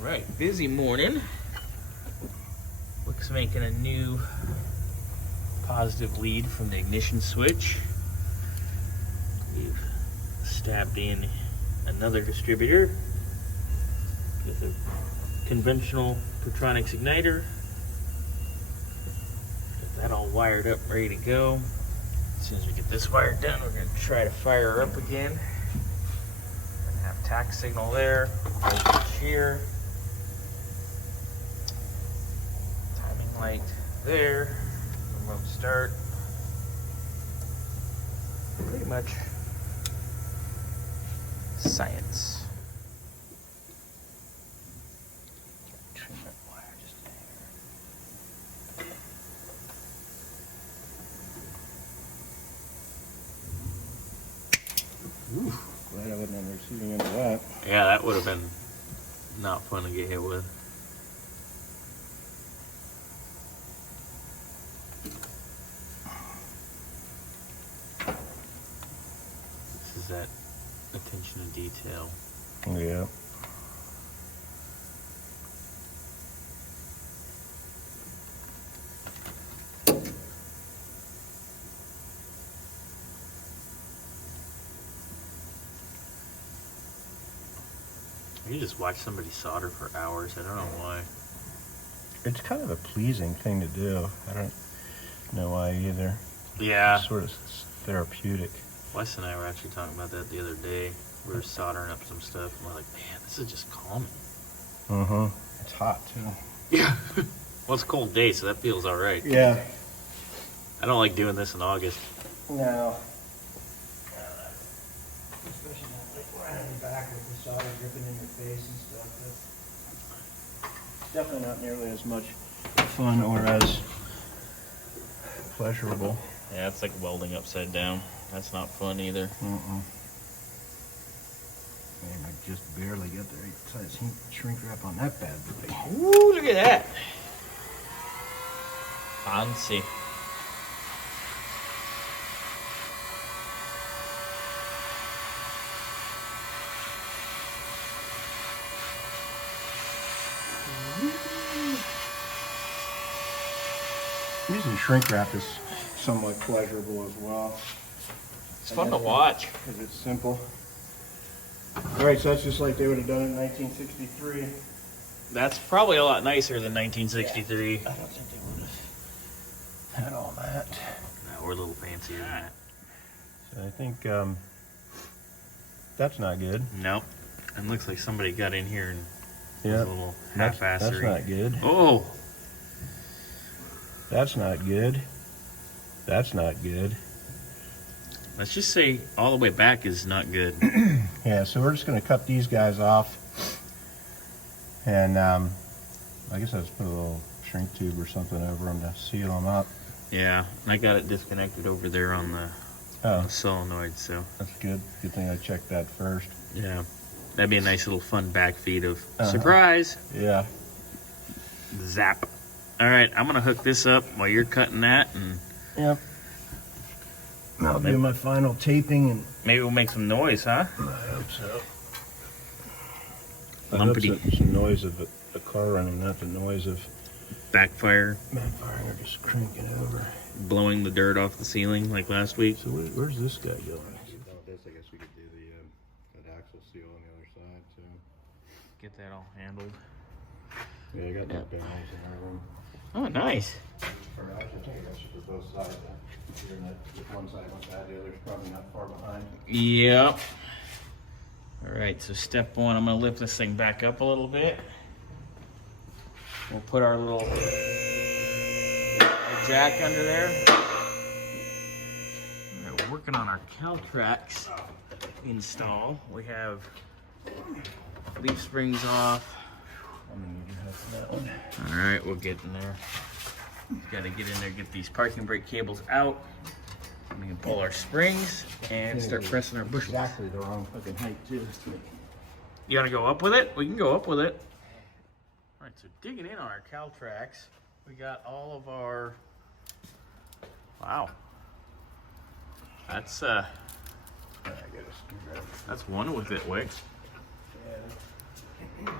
Right, busy morning. Wick's making a new positive lead from the ignition switch. We've stabbed in another distributor with a conventional Pertronics igniter. Got that all wired up, ready to go. As soon as we get this wired done, we're going to try to fire her up again. And have tack signal there, voltage here. Timing light there, remote start. Pretty much science. Trim that wire just there. Ooh, glad I wasn't on the receiving end of that. Yeah, that would have been not fun to get hit with. This is that attention to detail. Yeah. You just watch somebody solder for hours. I don't know why. It's kind of a pleasing thing to do. I don't know why either. Yeah. It's sort of therapeutic. Wes and I were actually talking about that the other day. We were soldering up some stuff, and we're like, man, this is just calming. Mm-hmm. It's hot, too. Yeah. Well, it's a cold day, so that feels all right. Yeah. I don't like doing this in August. No. Especially like right on your back with the solder dripping in your face and stuff. That's definitely not nearly as much fun or as pleasurable. Yeah, it's like welding upside down. That's not fun either. Man, I just barely got the right size shrink wrap on that bad boy. Ooh, look at that. Fancy. Using shrink wrap is somewhat pleasurable as well. It's fun to watch. Because it's simple. All right, so that's just like they would have done in 1963. That's probably a lot nicer than 1963. I don't think they would have had all that. No, we're a little fancier than that. So I think that's not good. Nope. It looks like somebody got in here and Yeah, was a little half-assery. That's not good. Oh! That's not good. That's not good. Let's just say all the way back is not good. Yeah, so we're just going to cut these guys off. And I guess I'll just put a little shrink tube or something over them to seal them up. Yeah, and I got it disconnected over there on the solenoid, so. That's good. Good thing I checked that first. Yeah, that'd be a nice little fun back feed of surprise. Yeah. Zap. All right, I'm gonna hook this up while you're cutting that, and Yep. I'll do my final taping and maybe we'll make some noise, huh? I hope so. Lumpity. I hope some noise of a car running, not the noise of Backfire, backfiring or just cranking over. blowing the dirt off the ceiling like last week. So where's this guy going? This, I guess we could do that axle seal on the other side too. Get that all handled. Yeah, I got that bearings and everything. Oh, nice. Or I should take it actually for both sides. Considering that if one side went bad, the other's probably not far behind. Yep. All right, so step one, I'm gonna lift this thing back up a little bit. We'll put our little jack under there. All right, we're working on our Caltrax install. We have leaf springs off. I'm gonna need your help for that one. All right, we'll get in there. Got to get in there, get these parking brake cables out. We can pull our springs and start pressing our bushings. Exactly the wrong fucking height too. You want to go up with it? We can go up with it. All right, so digging in on our Caltrax, we got all of our, wow. That's one with it, Wick. Yeah.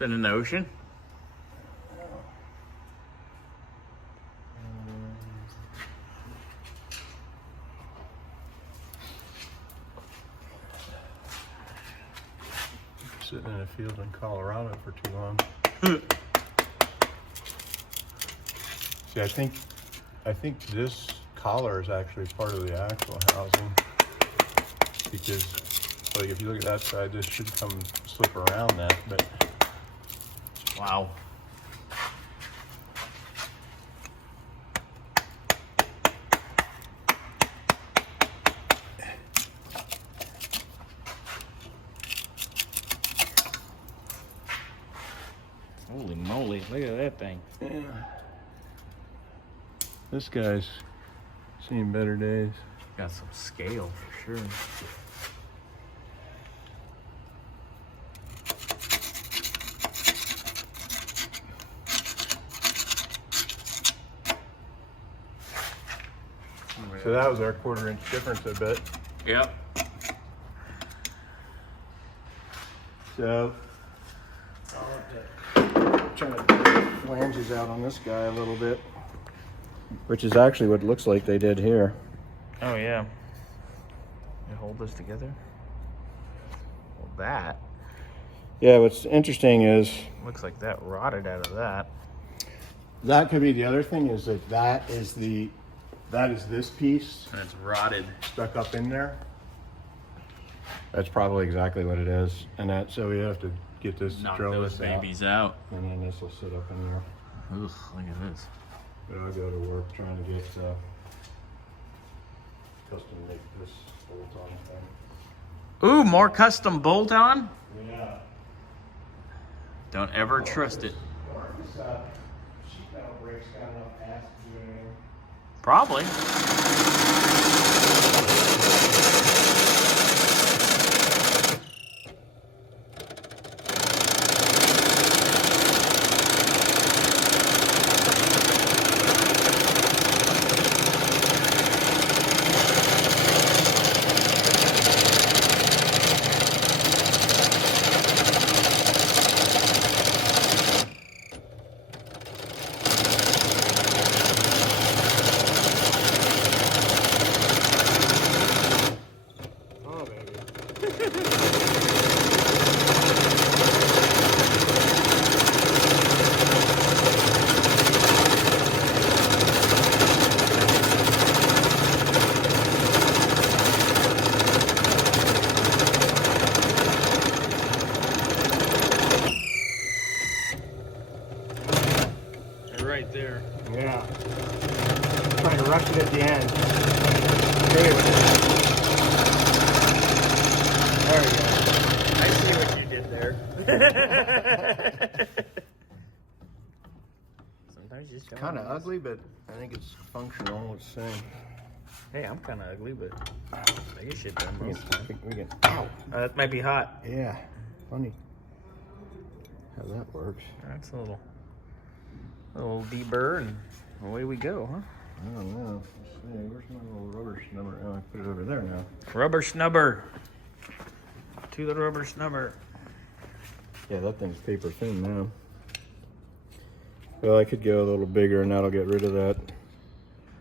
been in the ocean. Sitting in a field in Colorado for too long. See, I think this collar is actually part of the actual housing, because like if you look at that side, this should come slip around that, but Wow. Holy moly, look at that thing. yeah. This guy's seen better days. Got some scale for sure. So that was our 1/4 inch difference, I bet. Yep. So I'll have to try to get the flanges out on this guy a little bit, which is actually what it looks like they did here. Oh yeah. You hold this together. Well, that Yeah, what's interesting is looks like that rotted out of that. that could be the other thing, is that that is this piece And it's rotted. stuck up in there. That's probably exactly what it is, and that so we have to get this, Knock drill those this out, babies out. and then this will sit up in there. Ugh, look at this. But I'll go to work trying to get custom make this bolt-on thing. Ooh, more custom bolt on? Yeah. Don't ever trust it. This sheet metal brake's got enough ass to do anything. Probably. Oh, baby. They're right there. Yeah. Trying to rush it at the end. There we go. I see what you did there. Sometimes you just Kind of ugly, but I think it's functional. It's the same. Hey, I'm kind of ugly, but I get shit done most of the time. We can. Ow. That might be hot. Yeah. Funny how that works. That's a little deburr, and away we go, huh? I don't know. Let's see. Where's my little rubber snubber? Oh, I put it over there now. Rubber snubber. To the rubber snubber. Yeah, that thing's paper thin now. Well, I could go a little bigger, and that'll get rid of that.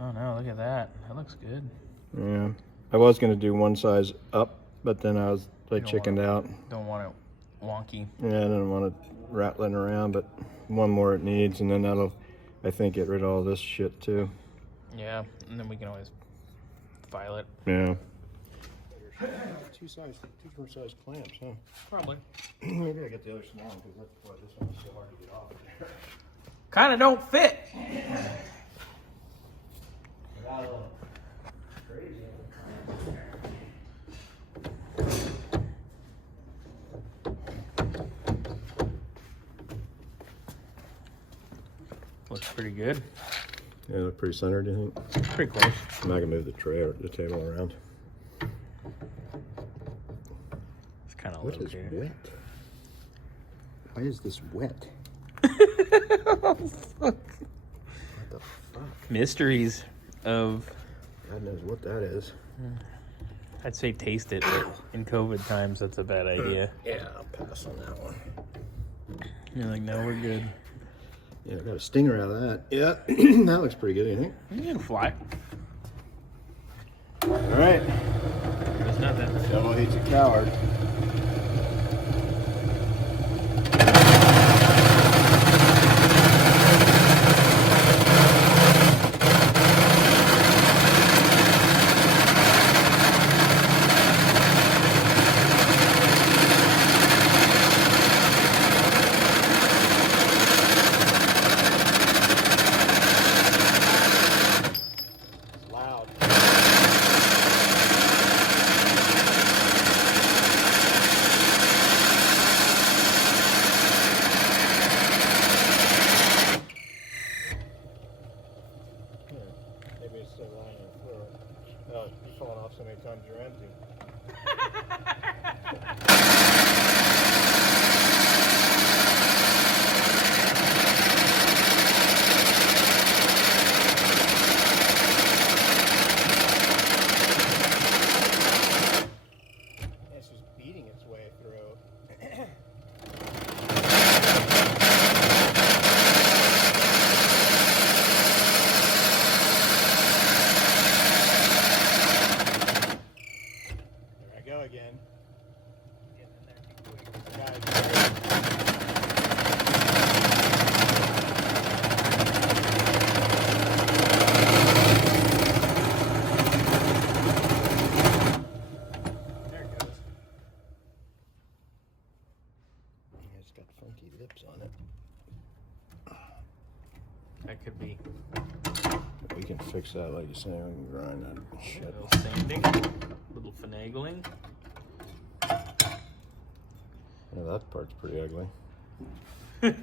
Oh no, look at that. That looks good. Yeah. I was going to do one size up, but then I was like You don't chickened out. Don't want it wonky. Yeah, I didn't want it rattling around, but one more it needs, and then that'll, I think, get rid of all this shit too. Yeah, and then we can always file it. Yeah. Two different size clamps, huh? Probably. Maybe I get the other small one, because that's why this one's so hard to get off. Kind of don't fit. Looks pretty good. Yeah, look pretty centered, you think? Pretty close. I'm not gonna move the tray or the table around. It's kind of What is located. wet? Why is this wet? Oh, fuck. What the fuck? Mysteries of, God knows what that is. I'd say taste it, but in COVID times, that's a bad idea. Yeah, I'll pass on that one. You're like, no, we're good. Yeah, I got a stinger out of that. Yeah, that looks pretty good, you think? You can fly. All right. There's nothing. Devil hates a coward. Maybe it's still lying on the floor. Oh, you're falling off so many times you're empty. It's just beating its way through. Go again. Getting in there too quick. There it goes. Yeah, it's got funky lips on it. That could be We can fix that, like you say. We can grind that a shit. little sanding, a little finagling. Yeah, that part's pretty ugly. But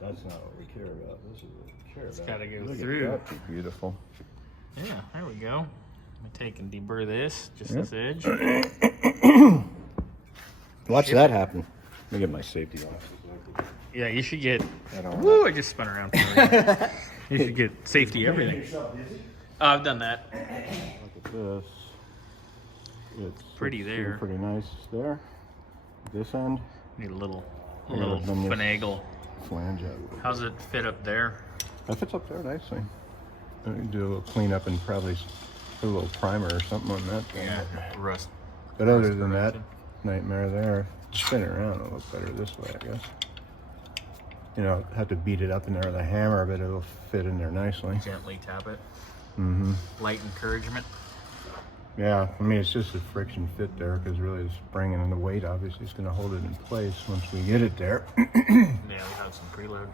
that's not what we care about. This is what we care about. It's gotta go Look through. At that, be beautiful. Yeah, there we go. I'm gonna take and deburr this, just Yeah. this edge. Watch that happen. Let me get my safety glasses. Yeah, you should get. I don't Woo! I just spun around. You should get safety everything. I've done that. Look at this. It's Pretty there. Pretty nice there. This end. Need a little then this finagle. Flange out. How's it fit up there? That fits up there nicely. I'm gonna do a little cleanup and probably put a little primer or something on that thing. Rust. But other than that nightmare there, spin it around, it'll look better this way, I guess. You know, have to beat it up in there with a hammer, but it'll fit in there nicely. Gently tap it. Mm-hmm. Light encouragement. Yeah, I mean, it's just a friction fit there, because really the spring and the weight obviously is going to hold it in place once we get it there. Yeah, we have some preload.